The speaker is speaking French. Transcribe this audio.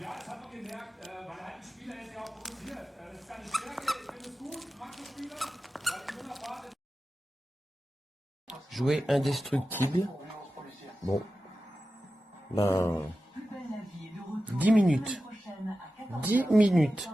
Ja, das hat man gemerkt, weil halt die Spieler jetzt ja auch produziert. Das ist seine Stärke, ich finde es gut, ich mag so Spieler, weil ich wunderbar ist. Jouer indestructible. Bon. Ben. 10 minutes. 10 minutes.